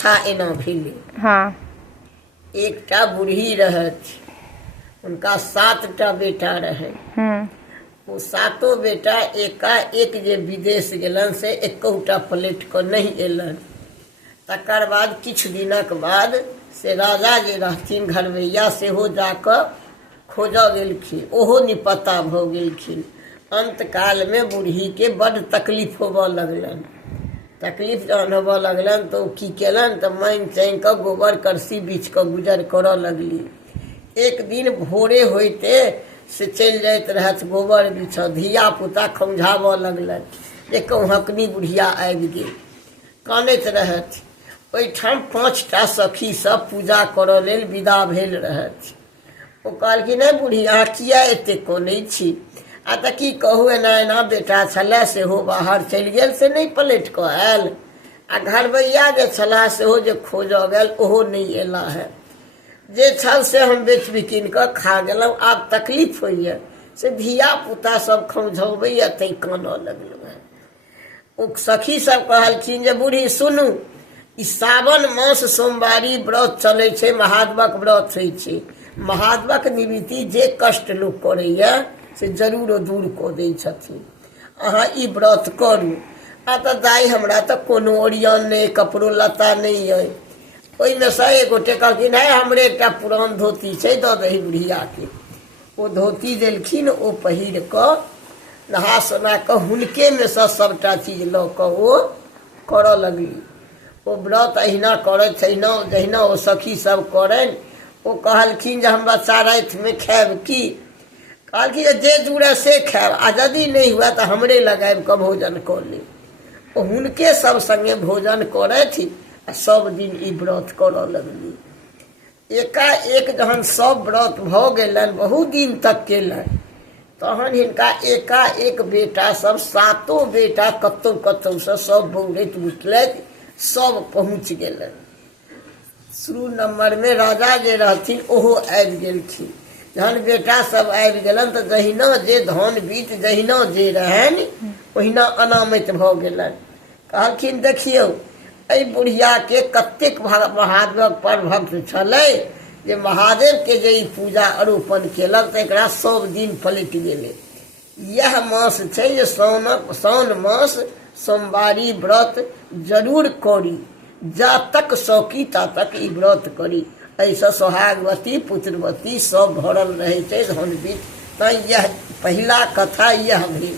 कथा एना भेलै। हाँ। एकटा बूढ़ी रहत, उनका 7टा बेटा रहे। वो 7 बेटा एकाएक जे विदेश गेलन से एकौटा पलट कऽ नहीं एलन। तकर बाद किछु दिनक बाद से राजा जे रहथिन घरवैया सेहो जाकऽ खोजऽ गेलखिन, ओहो निपत्ता भऽ गेलखिन। अंत काल में बूढ़ी के बड़ तकलीफ होबऽ लगलन। तकलीफ जहन होबऽ लगलन तो की केलन तो मांगि चांगि कऽ गोबर करसी बीछ कऽ गुजर करऽ लगली। एक दिन भोरे होइते से चलि जाइत रहत गोबर बीछऽ, धिया पुता खौंझाबऽ लगलन जे कहुँकनी बुढ़िया आबि गेल, कानैत रहत। ओहिठाम 5टा सखी सब पूजा करऽ लेल विदा भेल रहत। ओ कहलखिन हे बूढ़ी अहाँ किया एते कानै छी? आ तऽ की कहू, एना एना बेटा छलै सेहो बाहर चलि गेल से नहीं पलट कऽ आयल, आ घरवैया जे छलाह सेहो जे खोजऽ गेल ओहो नहीं एला है। जे छल से हम बेच बिकिन कऽ खा गेलहुँ, आब तकलीफ होइए से धिया पुता सब खौंझबैया तैं कानऽ लगलहुँ है। ओ सखी सब कहलखिन जे बूढ़ी सुनू, ई सावन मास सोमवारी व्रत चलै छै, महादेवक व्रत होइ छै। महादेवक निमित्ति जे कष्ट लोक करैया से जरूर दूर कऽ दै छथिन। अहाँ ई व्रत करू। आ तऽ दाइ हमरा तऽ कोनो ओरियान नहि, कपड़ो लत्ता नहीं अइ। ओहिमे सँ एक गोटे कहलखिन है हमरे एकटा पुरान धोती छै, दऽ दही बुढ़िया के। ओ धोती देलखिन, ओ पहिर कऽ नहा सोना कऽ हुनके में सँ सबटा चीज लऽ कऽ ओ करऽ लगली। ओ व्रत अहिना करैत जहिना ओ सखी सब करनि। ओ कहलखिन जे हम बच्चा राति में खायब की? कहलखिन जे जुड़े से खायब, आ यदि नहीं हुआ तो हमरे लग आबि कऽ भोजन कऽ लेब। ओ हुनके सब संगे भोजन करथि आ सब दिन ई व्रत करऽ लगली। एकाएक जहन सब व्रत भऽ गेलनि, बहुत दिन तक केलनि, तहन हिनका एकाएक बेटा सब 7 बेटा कतौ कतौ से सब बौरैत उठलथि, सब पहुँच गेलनि। शुरू नंबर में राजा जे रहथिन ओहो आबि गेलखिन। जहन बेटा सब आबि गेलन तऽ जहिना जे धान बीत जहिना जे रहनि ओहिना अनामति भऽ गेलनि। कहलखिन देखियौ एहि बुढ़िया के कतेक महादेवक पर भक्त छलै जे महादेव के जे ई पूजा आरोपण केलक तऽ एकरा सब दिन पलटि गेलै। यह मास छै जे साउन मास सोमवारी व्रत जरूर करी, जा तक सौकी ता तक ई व्रत करी। ऐसा सोहागवती पुत्रवती सब भरल रहे छै धन बीत। यह पहिला कथा यह भेल।